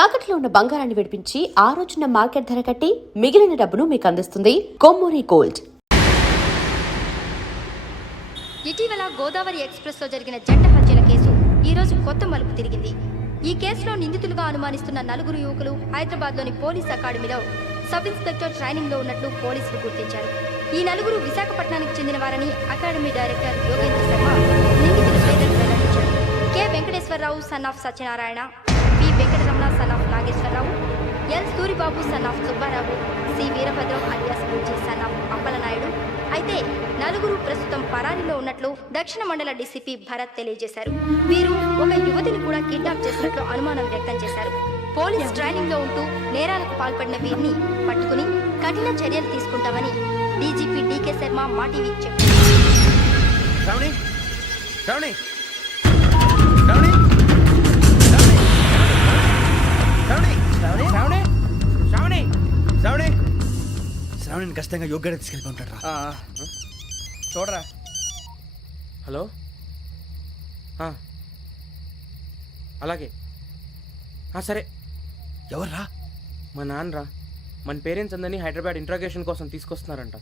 తాకట్లో ఉన్న బంగారాన్ని విడిపించి ఆ రోజున మార్కెట్ ధర కట్టి మిగిలిన డబ్బును మీకు అందిస్తుంది కొమ్మూరి గోల్డ్. ఇటీవల గోదావరి ఎక్స్ప్రెస్ లో జరిగిన జంట హత్యల కేసు ఈ రోజు కొత్త మలుపు తిరిగింది. ఈ కేసులో నిందితులుగా అనుమానిస్తున్న 4 యువకులు హైదరాబాద్ లోని పోలీస్ అకాడమీలో సబ్ ఇన్స్పెక్టర్ ట్రైనింగ్ లో ఉన్నట్లు పోలీసులు గుర్తించారు. ఈ 4 విశాఖపట్నానికి చెందిన వారని అకాడమీ డైరెక్టర్ యోగేంద్ర శర్మ నిందితుల పేర్లను వెల్లడించారు. K Venkateswararao son of Satyanarayana, P Venkataramana son of Nageswararao, L Suribabu son of Subbarao, C Veerabhadram alias Bujji son of Appalanaidu. అయితే 4 ప్రస్తుతం పరారీలో ఉన్నట్లు దక్షిణ మండల డీసీపీ భరత్ తెలియజేశారు. వీరు ఒక యువతిని కూడా కిడ్నాప్ చేసినట్లు అనుమానం వ్యక్తం చేశారు. పోలీస్ ట్రైనింగ్ లో ఉంటూ నేరాలకు పాల్పడిన వీరిని పట్టుకుని కఠిన చర్యలు తీసుకుంటామని డీజీపీ డీకే శర్మ మా టీవీకి చెప్పారు. శ్రావణిని ఖచ్చితంగా యోగ్యత తీసుకెళ్ళిపోంటాడు రా. చూడరా. హలో, అలాగే సరే. ఎవర్రా? మా నాన్నరా. మన పేరెంట్స్ అందరినీ హైదరాబాద్ ఇంట్రాగేషన్ కోసం తీసుకొస్తున్నారంట.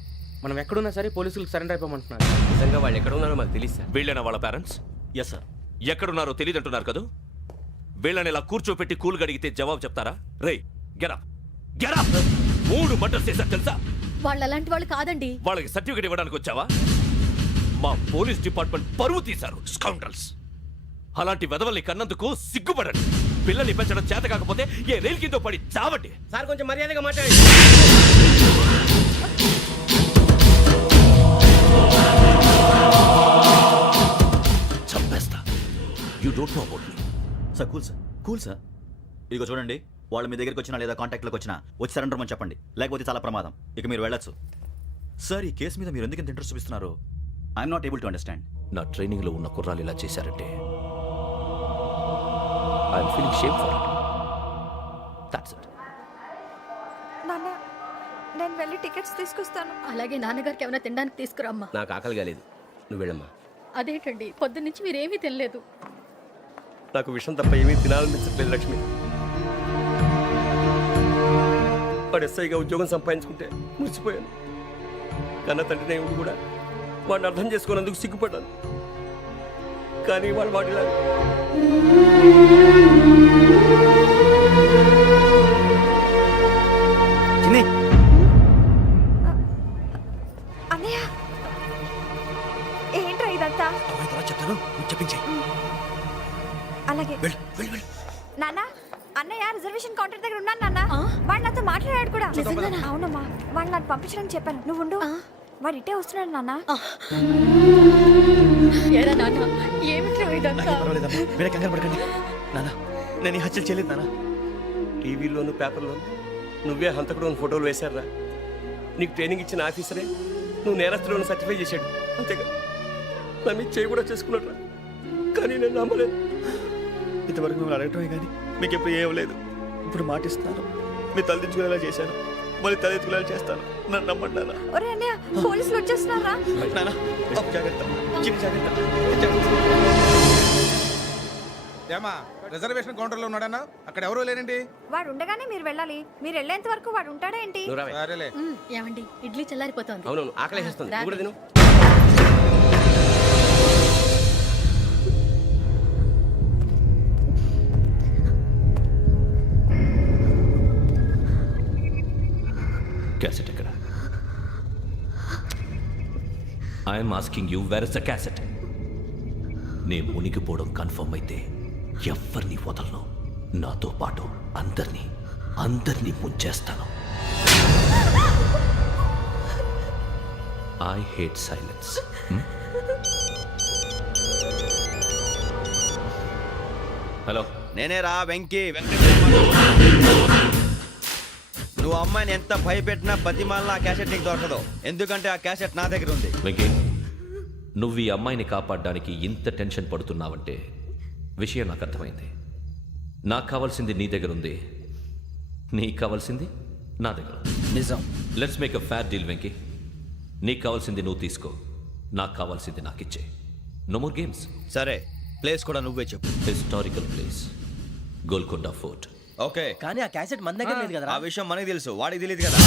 మనం ఎక్కడున్నా సరే పోలీసులకు సరెండర్ అయిపోమంటున్నారు. నిజంగా వాళ్ళు ఎక్కడ ఉన్నారో మాకు తెలియదు సార్. వీళ్ళైనా వాళ్ళ పేరెంట్స్? Yes sir. ఎక్కడున్నారో తెలియదంటున్నారు కదా. వీళ్ళని ఇలా కూర్చోపెట్టి కూల్ గడిగితే జవాబు చెప్తారా? రేయ్ గెటప్ గెటప్. 3 మర్డర్స్ చేశారు తెలుసా? వాళ్ళు అలాంటి వాళ్ళు కాదండి. వాళ్ళకి సర్టిఫికేట్ ఇవ్వడానికి వచ్చావా? మా పోలీస్ డిపార్ట్మెంట్ పరువు తీశారు స్కౌండ్రల్స్. అలాంటి వెధవల్ని కన్నందుకు సిగ్గుపడండి. పిల్లల్ని పెంచడం చేత కాకపోతే ఏ రైలు కింద పడి చావండి. సార్ కొంచెం మర్యాదగా మాట్లాడండి. చంపేస్తా. You don't know about me. Sir cool sir. ఇదిగో చూడండి, వాళ్ళు మీ దగ్గరికి వచ్చినా లేదా కాంటాక్ట్లోకి వచ్చినా వచ్చి సరెండర్ అని చెప్పండి, లేకపోతే చాలా ప్రమాదం. ఇక మీరు వెళ్ళొచ్చు. సార్, ఈ కేసు మీద మీరు ఎందుకు ఇంత ఇంట్రెస్ట్ చూపిస్తున్నారు? I'm not able to understand. నా ట్రైనింగ్ లో ఉన్న కుర్రాలు ఇలా చేశారంటే I'm feeling shame for it. That's it. నాన్న, నేను వెళ్ళి టికెట్స్ తీసుకొస్తాను. అలాగే నాన్నగారికి ఏమైనా తినడానికి తీసుకురామ్మా. నాకు ఆకలి కాలేదు, నువ్వు వెళ్ళమ్మా. అదేంటండి, పొద్దున్నుంచి మీరేమీ తినలేదు. నాకు విషయం తప్ప ఏమీ తినాలనిపించట్లేదు లక్ష్మి. వాడు ఎస్ఐగా ఉద్యోగం సంపాదించుకుంటే మురిసిపోయాను. కన్న తండ్రినే ఉండి కూడా వాడిని అర్థం చేసుకున్నందుకు సిగ్గుపడ్డాను. కానీ వాడిలా అన్నయ్య, ఏంట్రా ఇదంతా? చెప్తాను, చెప్పించే. అలాగే నాన్న, అన్నయ్య రిజర్వేషన్ కౌంటర్ దగ్గర ఉన్నాను నాన్న. వాడు నాతో మాట్లాడాడు కూడా. అవునమ్మా, వాడు నాకు పంపించడానికి చెప్పాను. నువ్వు ఉండు, వాడు ఇటే వస్తున్నాడు నాన్న. ఏరా నాన్న, ఏమిట్రా ఇదంతా? మీరే కంగారు పడకండి నాన్న. నేను ఈ హత్యలు చేయలేదు నాన్న. టీవీలోను పేపర్లోను నువ్వే హంతకుడు ఫోటోలు వేశారా? నీకు ట్రైనింగ్ ఇచ్చిన ఆఫీసరే నువ్వు నేరస్తులను సర్టిఫై చేశాడు. అంతేగా నా మీద చేయి కూడా చేసుకున్నాడు. కానీ నేను నమ్మలేదు. ఇంతవరకు మిమ్మల్ని అడగటమే కానీ మీకు ఎప్పుడు ఏమలేదు. ఇప్పుడు మాటిస్తున్నాను, మీరు తలదించుకునేలా చేశాను, మళ్ళీ తలెత్తుకునేలా చేస్తాను. నన్ను నమ్మండి నాన్న. ఒరే అన్నయ్య, పోలీసులు వచ్చేస్తున్నారా? నాన్న జాగ్రత్త, చిన్న జాగ్రత్త. ఏమా రిజర్వేషన్ కౌంటర్ లో ఉన్నాడన్నా? అక్కడ ఎవరూ లేనండి. వాడు ఉండగానే మీరు వెళ్ళాలి. మీరు వెళ్ళేంత వరకు వాడు ఉంటాడా ఏంటి? సరేలే. ఏమండి, ఇడ్లీ చల్లారిపోతుంది. అవును, ఆకలేస్తుంది. నువ్వు కూడా తిను. క్యాసెట్ ఎక్కడ? I'm asking you, where is the cassette? నే మునిగిపోవడం కన్ఫర్మ్ అయితే ఎవరిని వదలను. నాతో పాటు అందరినీ ముంచేస్తాను. I hate silence. హలో, నేనే రా వెంకీ. నువ్వు అమ్మాయిని ఎంత భయపెట్టినా బతిమాలినా ఆ క్యాసెట్ నీకు దొరకదు. ఎందుకంటే ఆ క్యాసెట్ నా దగ్గర ఉంది. వెంకీ, నువ్వు ఈ అమ్మాయిని కాపాడడానికి ఇంత టెన్షన్ పడుతున్నావంటే విషయం నాకు అర్థమైంది. నాకు కావాల్సింది నీ దగ్గర ఉంది, నీకు కావాల్సింది నా దగ్గర. నిజం. Let's make a fair deal Venky. నీకు కావాల్సింది నువ్వు తీసుకో, నాకు కావాల్సింది నాకు ఇచ్చే. No more games. సరే, ప్లేస్ కూడా నువ్వే చెప్పు. Historical place, Golconda fort. Okay కానీ ఆ క్యాసెట్ మన దగ్గర లేదు కదా ఆ విషయం మనకి తెలుసు వాడికి తెలియదు కదా.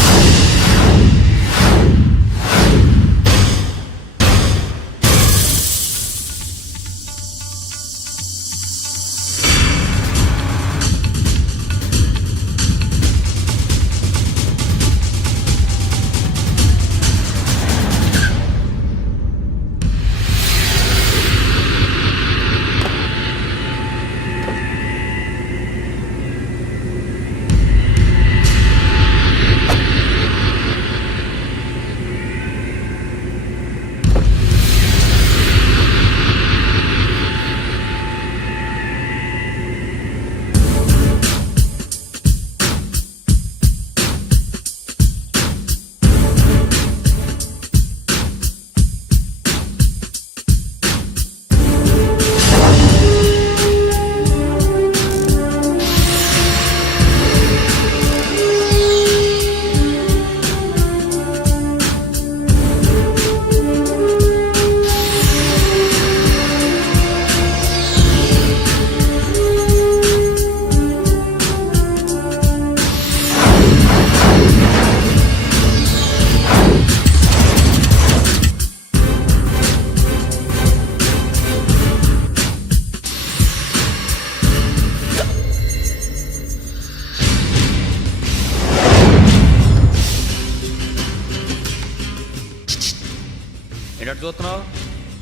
ఏంటంటే చూస్తున్నావు?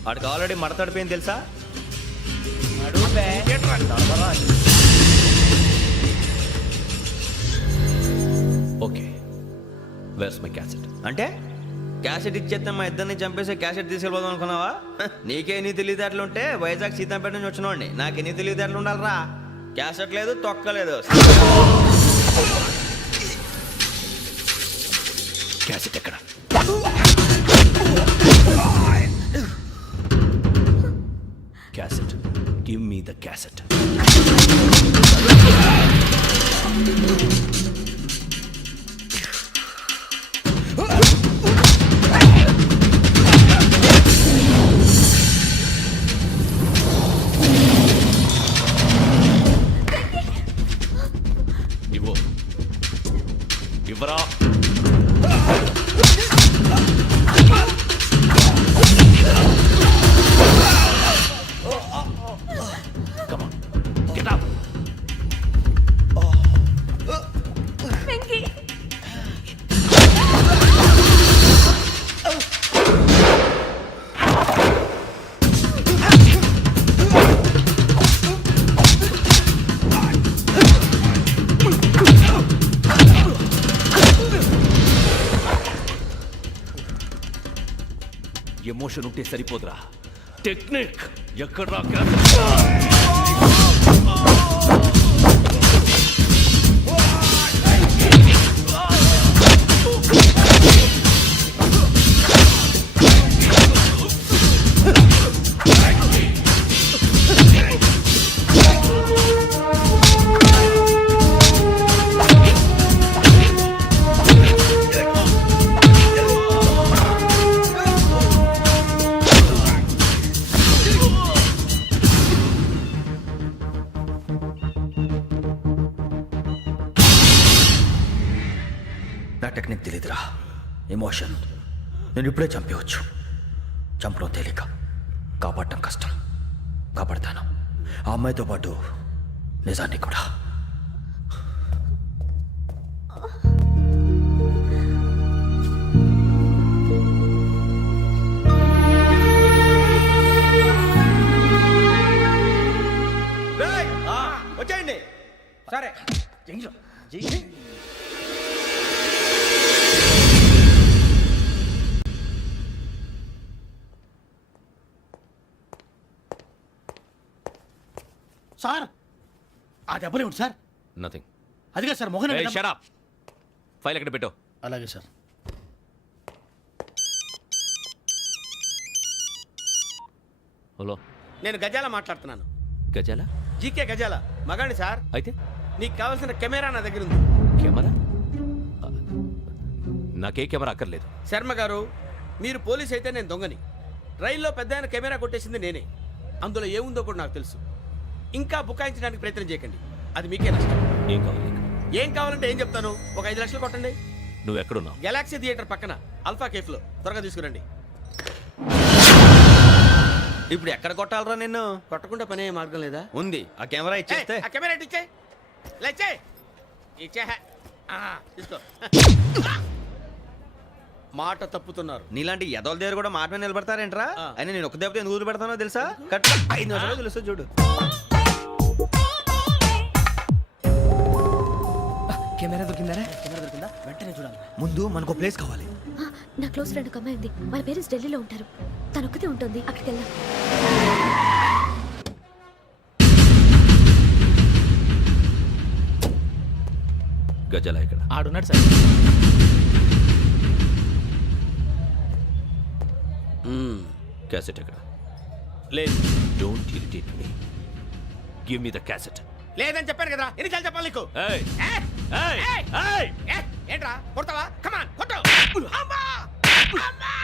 వాడికి ఆల్రెడీ మడతడిపోయింది తెలుసా? Okay, where's my cassette? అంటే క్యాసెట్ ఇచ్చేస్తే మా ఇద్దరిని చంపేసి క్యాసెట్ తీసుకెళ్ళిపోదాం అనుకున్నావా? నీకే ఎన్ని తెలివితేటలు ఉంటే వైజాగ్ సీతాపేట నుంచి వచ్చినవాడిని నాకు ఎన్ని తెలివితేటలు ఉండాలరా? క్యాసెట్ లేదు, తొక్కలేదు. క్యాసెట్ ఎక్కడ? Cassette, give me the cassette. ఇవ్వు, ఇవ్వరా. Come on, get up. Emotion ఉంటే సరిపోదురా, టెక్నిక్ ఎక్కడ్రా? నా టెక్నిక్ తెలీదురా, ఎమోషన్. నేను ఇప్పుడే చంపేవచ్చు. చంపడం తేలిక, కాపాడటం కష్టం. కాపాడతాను ఆ అమ్మాయితో పాటు నిజాన్ని కూడా. వచ్చేయండి. సరే. సార్ ఆ దెబ్బలేమిటి సార్? నథింగ్. అదిగా sir Mohan. Shut up. File ఎక్కడ పెట్టు? అలాగే సార్. హలో, నేను గజాల మాట్లాడుతున్నాను. గజాల? జీకే గజాల మగాండి సార్. అయితే నీకు కావాల్సిన కెమెరా నా దగ్గర ఉంది. కెమెరా? నాకే కెమెరా అక్కర్లేదు. శర్మ గారు, మీరు పోలీస్ అయితే నేను దొంగని. రైల్లో పెద్ద ఆయన కెమెరా కొట్టేసింది నేనే. అందులో ఏముందో కూడా నాకు తెలుసు. ఇంకా బుకాయించడానికి ప్రయత్నం చేయకండి, అది మీకే నష్టం. ఏం కావాలి నీకు? ఏం కావాలంటే ఏం చెప్తాను, ఒక 5 లక్షలు కొట్టండి. నువ్వు ఎక్కడున్నావు? గెలాక్సీ థియేటర్ పక్కన అల్ఫా కేఫ్ లో, త్వరగా తీసుకురండి. ఇప్పుడు ఎక్కడ కొట్టాలరా నిన్ను? కొట్టకుండా పనే మార్గం లేదా? ఉంది, ఆ కెమెరా ఇచ్చేస్తే. ఆ కెమెరా ఇచ్చే లేచే ఇచ్చే తీసుకో. మాట తప్పుతున్నారు. నీలాంటి ఎదల దగ్గర కూడా మాట మీద నిలబడతారేంట్రా? ఆ. అయినా నేను ఒక దెబ్బతో ఎందుకు పెడతానో తెలుసా? కరెక్ట్ 5 నిమిషాలు తెలుసు చూడు. కెమెరా దొరికిందా? వెంటనే చూడాలి. ముందు మనకు ప్లేస్ కావాలి. నా క్లోజ్ ఫ్రెండ్ ఒక అమ్మాయి ఉంది. వాళ్ళ పేరెంట్స్ ఢిల్లీలో ఉంటారు. తను ఒక్కతే ఉంటుంది. అక్కడికి వెళ్దాం. గజల ఇక్కడ ఆడున్నాడు సార్. క్యాసెట్ ఎక్కడ? లేదు don't irritate me. Give me the cassette. లేదని చెప్పాను కదా, ఎన్నిసార్లు చెప్పాలి నీకు? ఏయ్ ఏ? ఏయ్ ఏయ్! ఏయ్ ఏ? ఏంట్రా కొడతావా? కమాన్ కొట్టు. అమ్మా! అమ్మా!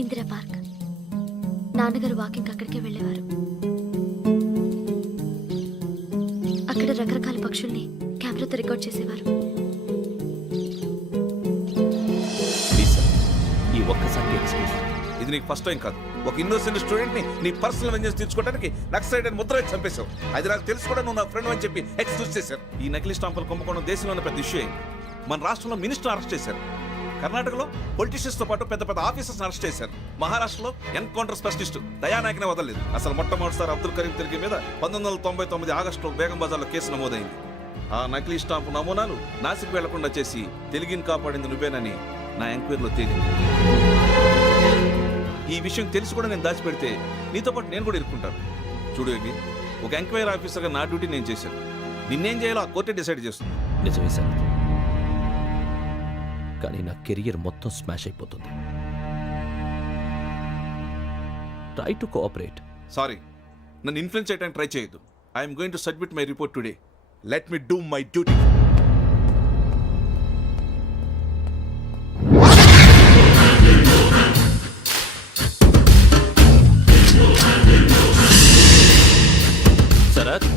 ఇందిరా పార్క్. నాన్నగారు వాకింగ్ అక్కడికే వెళ్ళేవారు. అక్కడ రకరకాల పక్షుల్ని కెమెరాతో రికార్డ్ చేసేవారు. ప్లీజ్ సార్, ఈ ఒక్కసారి ఎక్స్క్యూజ్. ఇది నీకు ఫస్ట్ టైం కాదు. ఒక ఇన్నోసెంట్ స్టూడెంట్ ని నీ పర్సనల్ వెంజెన్స్ తీర్చుకోవడానికి నక్సలైట్ అని ముద్ర వేసి చంపేశావు. అది నాకు తెలుసు కూడా నువ్వు నా ఫ్రెండ్ అని చెప్పి ఎక్స్క్యూజ్ చేశారు. ఈ నకిలీ స్టాంపులు కుంభకోణం దేశంలో ఉన్న పెద్ద ఇష్యూ అయింది. మన రాష్ట్రంలో మినిస్టర్ అరెస్ట్ చేశారు. కర్ణాటకలో పొలిటీషియన్స్ తో పాటు పెద్ద పెద్ద ఆఫీసర్స్ అరెస్ట్ చేశారు. మహారాష్ట్రలో ఎన్కౌంటర్ స్పెషలిస్ట్ దయానాయకనే వదలలేదు. అసలు మొట్టమొదటిసారి అబ్దుల్ కరీం తిరిగి మీద 1999 ఆగస్టులో బేగం బజార్లో కేసు నమోదైంది. ఆ నకిలీ స్టాంపు నమూనాలు నాసిక్ వెళ్లకుండా చేసి తెలుగుని కాపాడింది నువ్వేనని నా ఎంక్వైరీలో తేలింది. ఈ విషయం తెలిసి కూడా నేను దాచిపెడితే నీతో పాటు నేను కూడా ఇరుక్కుంటాను. చూడు యోగి, ఒక ఎంక్వైరీ ఆఫీసర్గా నా డ్యూటీ నేను చేశాను. నిన్నేం చేయాలో ఆ కోర్టే డిసైడ్ చేస్తుంది. నిజమే సార్, కానీ నా కెరియర్ మొత్తం స్మాష్ అయిపోతుంది. Try to cooperate. సారీ, నన్ను ఇన్ఫ్లుయెన్స్ చేయడానికి ట్రై చేయొద్దు. I'm going to submit my report today. Let me do my duty. Sarath,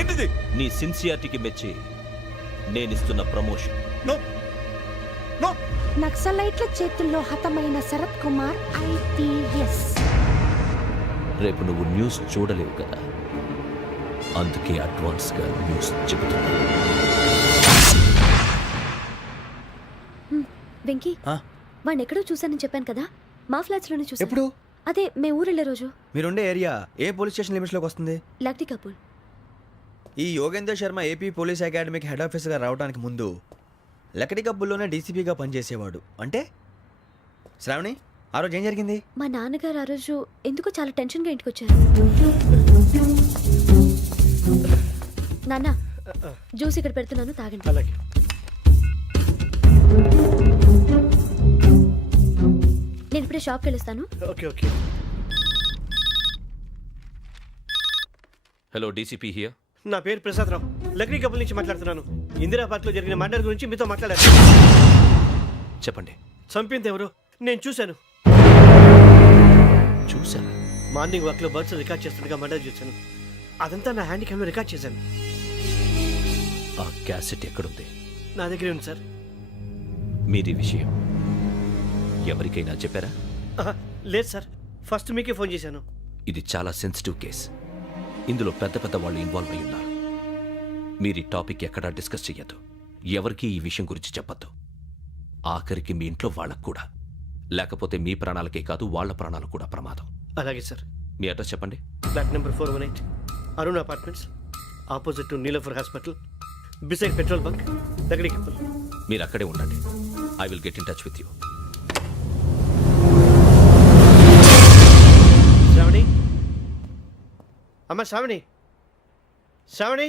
ఏంటిది? నీ సిన్సియారిటీకి మెచ్చి నేనిస్తున్న ప్రమోషన్. No no. నక్సలైట్ల చేతుల్లో హతమైన శరత్ కుమార్ IPS. రేపు నువ్వు న్యూస్ చూడలేవు కదా, అందుకే అడ్వాన్స్గా న్యూస్ చెబుతున్నా. వెంకీ, వాడిని ఎక్కడో చూశానని చెప్పాను కదా, మా ఫ్లాట్స్ లోనే చూసాను. ఎప్పుడు? అదే మేము ఊరెళ్ళే రోజు. మీరుండే ఏరియా ఏ పోలీస్ స్టేషన్ లిమిట్స్ లోకి వస్తుంది? లక్టీ కపూర్. ఈ యోగేందర్ శర్మ ఏపీ పోలీస్ అకాడమీకి హెడ్ ఆఫీసర్గా రావడానికి ముందు లకడి కబ్బుల్లోనే డీసీపీగా పనిచేసేవాడు. అంటే శ్రావణి, ఆ రోజు ఏం జరిగింది? మా నాన్నగారు ఆ రోజు ఎందుకో చాలా టెన్షన్గా ఇంటికి వచ్చారు. నాన్న, జ్యూస్ ఇక్కడ పెడుతున్నాను, తాగండి. అలాగే. నేను ఇప్పుడే షాప్కి వెళ్ళొస్తాను. Okay okay. Hello, DCP here. నా పేరు ప్రసాదరావు, లక్డీ కపుల్ నుంచి మాట్లాడుతున్నాను. ఇందిరా పార్క్ లో జరిగిన మర్డర్ గురించి మీతో మాట్లాడారు. చెప్పండి. చంపింది ఎవరు? నేను చూశాను. చూసారా? మార్నింగ్ వాక్ లో బర్డ్స్ రికార్డ్ చేస్తుండగా మర్డర్ చూశాను. అదంతా నా హ్యాండ్ క్యామ్లో రికార్డ్ చేశాను. ఆ క్యాసెట్ ఎక్కడుంది? నా దగ్గరే ఉంది సార్. మీది విషయం ఎవరికైనా చెప్పారా? లేదు సార్, ఫస్ట్ మీకే ఫోన్ చేశాను. ఇది చాలా సెన్సిటివ్ కేస్. ఇందులో పెద్ద పెద్ద వాళ్ళు ఇన్వాల్వ్ అయి ఉన్నారు. మీరు ఈ టాపిక్ ఎక్కడా డిస్కస్ చెయ్యొద్దు. ఎవరికి ఈ విషయం గురించి చెప్పొద్దు. ఆఖరికి మీ ఇంట్లో వాళ్ళకు కూడా. లేకపోతే మీ ప్రాణాలకే కాదు, వాళ్ళ ప్రాణాలు కూడా ప్రమాదం. అలాగే సార్. మీ అడ్రస్ చెప్పండి. Flat number 418, Arun apartments, opposite to Niloufer hospital, beside petrol bunk, Lakdi Kapul. మీరు అక్కడే ఉండండి. I will get in touch with you. Sravani, అమ్మ శ్రావణి, శ్రావణి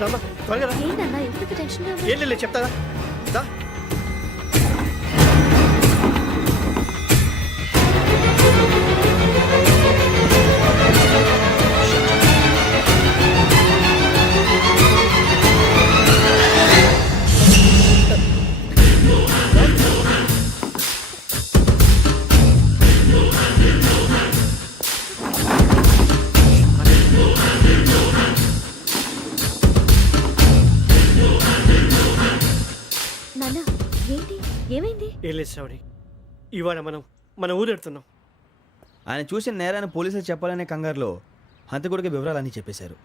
రామ్మా త్వరగా రా. ఏంటన్నా ఎందుకు టెన్షన్ ఏం లేదు చెప్తాదా దా. నాన్న ఏంటి ఏమైంది? ఏం లేదు శ్రావణి, ఇవాళ మనం మన ఊరు వెళ్తున్నాం. ఆయన చూసిన నేరాన్ని పోలీసులు చెప్పాలనే కంగారులో హంతకుడికి వివరాలన్నీ చెప్పేశారు.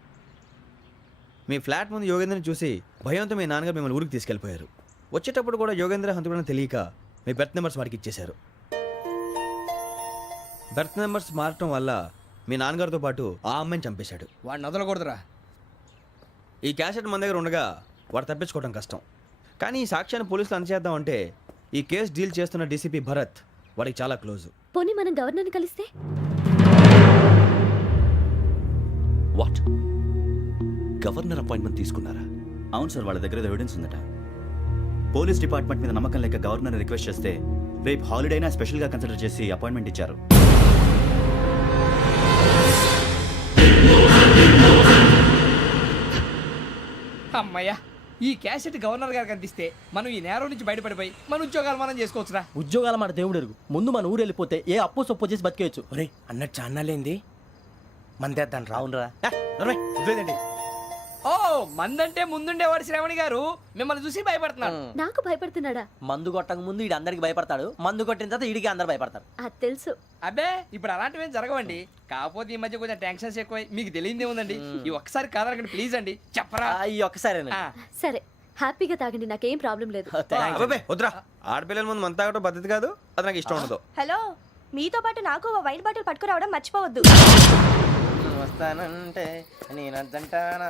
మీ ఫ్లాట్ ముందు యోగేంద్రని చూసి భయంతో మీ నాన్నగారు మిమ్మల్ని ఊరికి తీసుకెళ్ళిపోయారు. వచ్చేటప్పుడు కూడా యోగేంద్ర హంతకుడని తెలియక మీ బెర్త్ నెంబర్స్ వారికి ఇచ్చేశారు. బెర్త్ నెంబర్స్ మారటం వల్ల మీ నాన్నగారితో పాటు ఆ అమ్మాయిని చంపేశాడు. వాడిని వదలకూడదురా. ఈ క్యాసెట్ మన దగ్గర ఉండగా వాడు తప్పించుకోవడం కష్టం. కానీ ఈ సాక్ష్యాన్ని పోలీసులు అందజేద్దామంటే ఈ కేసు డీల్ చేస్తున్న డీసీపీ భరత్ వాడికి చాలా క్లోజు. పోనీ మనం గవర్నర్ని కలిస్తే? వాట్? గవర్నర్ అపాయింట్మెంట్ తీసుకున్నారా? అవును సార్, వాళ్ళ దగ్గర ఎవిడెన్స్ ఉందట. పోలీస్ డిపార్ట్మెంట్ మీద నమ్మకం లేక గవర్నర్ రిక్వెస్ట్ చేస్తే రేపు హాలిడేనా స్పెషల్గా కన్సిడర్ చేసి అపాయింట్మెంట్ ఇచ్చారు. అమ్మయ్యా, ఈ క్యాసెట్ గవర్నర్ గారికి అందిస్తే మనం ఈ నేరం నుంచి బయటపడిపోయి మన ఉద్యోగాలు మనం చేసుకోవచ్చురా. ఉద్యోగాల మాట దేవుడు ఎరుగు. ముందు మన ఊరు వెళ్ళిపోతే ఏ అప్పు సొప్పు చేసి బతికేయచ్చు. ఒరే అన్నట్టు చాన్నాలేంది మందేద్దాను రావునరా. వదిలేదండి. ఓ మందంటే ముందుండేవాడు శ్రావణి గారు మిమ్మల్ని చూసి భయపడుతున్నాడు. నాకు భయపడుతున్నాడా? మందు కొట్టక ముందు ఈడు అందరికి భయపడతాడు, మందు కొట్టిన తర్వాత ఈడికి అందరు భయపడతారు. అది తెలుసు. అబ్బే ఇప్పుడు అలాంటివి ఏం జరగవండి. కాకపోతే ఈ మధ్య కొంచెం టెన్షన్స్ ఎక్కువ, మీకు తెలియదే ఉందండి. ఈ ఒక్కసారి కాదనకండి ప్లీజ్ అండి, చెప్పరా. ఈ ఒక్కసారి సరే హ్యాపీగా తాగండి, నాకేం ప్రాబ్లం లేదు. అబ్బే వద్దురా, ఆడపిల్లల ముందు మంత తాగడం పద్ధతి కాదు, అది నాకు ఇష్టం ఉండదు. హలో, మీతో పాటు నాకు ఓ వైన్ బాటిల్ పట్టుకురావడం మర్చిపోవద్దు. వస్తానంటే నేనంటానా,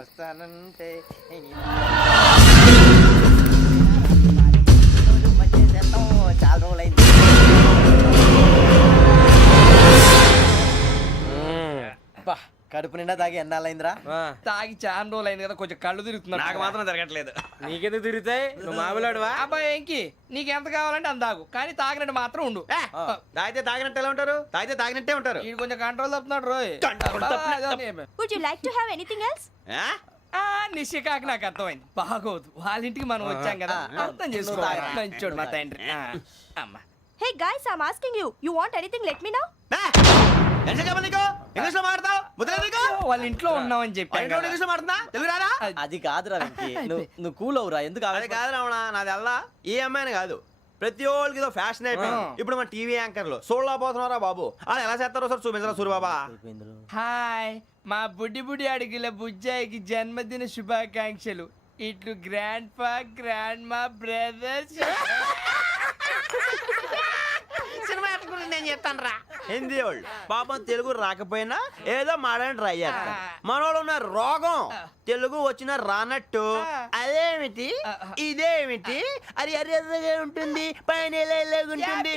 వస్తానంటే చాలా రోజులైంది. కడుపు నిండా తాగి ఎన్నాళ్ళైందిరా? తాగి చాలా రోజులు అయింది కదా, కొంచెం కళ్ళు తిరుగుతున్నా. నాకు మాత్రం జరగట్లేదు. నీకెందుకు తిరుగుతాయి? నువ్వు మామిలాడువా? అబ్బాయి ఏంకి నీకు ఎంత కావాలంటే అంత తాగు, కానీ తాగినట్టు మాత్రం ఉండు. తాగితే తాగినట్టు ఎలా ఉంటారు? తాగితే తాగినట్టే ఉంటారు. వీడు కొంచెం కంట్రోల్ తప్పుతున్నాడు రోయ్. Would you like to have anything else? నిశ్చికాకి నాకు అర్థమైంది. బాగోదు, వాళ్ళ ఇంటికి మనం వచ్చాం కదా, అర్థం చేసుకోవాలి. మంచోడు మా తండ్రి. అమ్మా hey guys, I am asking you, you want anything let me know. English లో మాట్లాడతావు? వాళ్ళ ఇంట్లో ఉన్నామని చెప్పి ఇంగ్లీష్ లో మాట్లాడుతున్నా? తెలుగు రాదా? అది కాదురా వెంకీ, నువ్వు కూల్ అవురా. ఎందుకు అదే కాదు రావణ, నాది అల్లా ఈ అమ్మాయిని కాదు, ప్రతి ఒక్కరికి ఇదో ఫ్యాషన్ అయిపోయింది. ఇప్పుడు మన టీవీ యాంకర్లు సోళ్ళ పోతున్నారా బాబు, అది ఎలా చేస్తారో సార్ చూపించరా సూరిబాబా. హాయ్, మా బుడ్డి బుడి అడిగిల బుజ్జాయికి జన్మదిన శుభాకాంక్షలు. ఇట్లు గ్రాండ్ ఫా గ్రాండ్ మా బ్రదర్స్. సినిమా గురించి నేను చెప్తాను రా. హిందీ వాళ్ళు పాపం తెలుగు రాకపోయినా ఏదో మాడని ట్రై చేస్తారు. మనోళ్ళు ఉన్న రోగం తెలుగు వచ్చిన రానట్టు అదేమిటి ఇదేమిటి అది అర్రగా ఉంటుంది, పైన ఉంటుంది.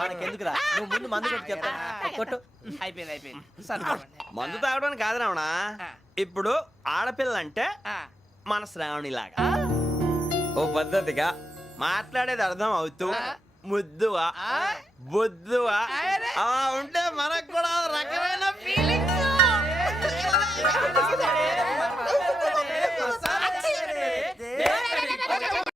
మనకెందుకురా, నువ్వు ముందు మందు కొట్టి చెప్తా. కొట్టు. అయిపోయింది. మందు తాగడానికి కాదు రావణ, ఇప్పుడు ఆడపిల్ల అంటే మన శ్రావణి లాగా ఓ పద్ధతిగా మాట్లాడేది అర్థం అవుతూ ముద్దువా బొద్దువా అలా ఉంటే మనకు కూడా రకమైన ఫీలింగ్స్.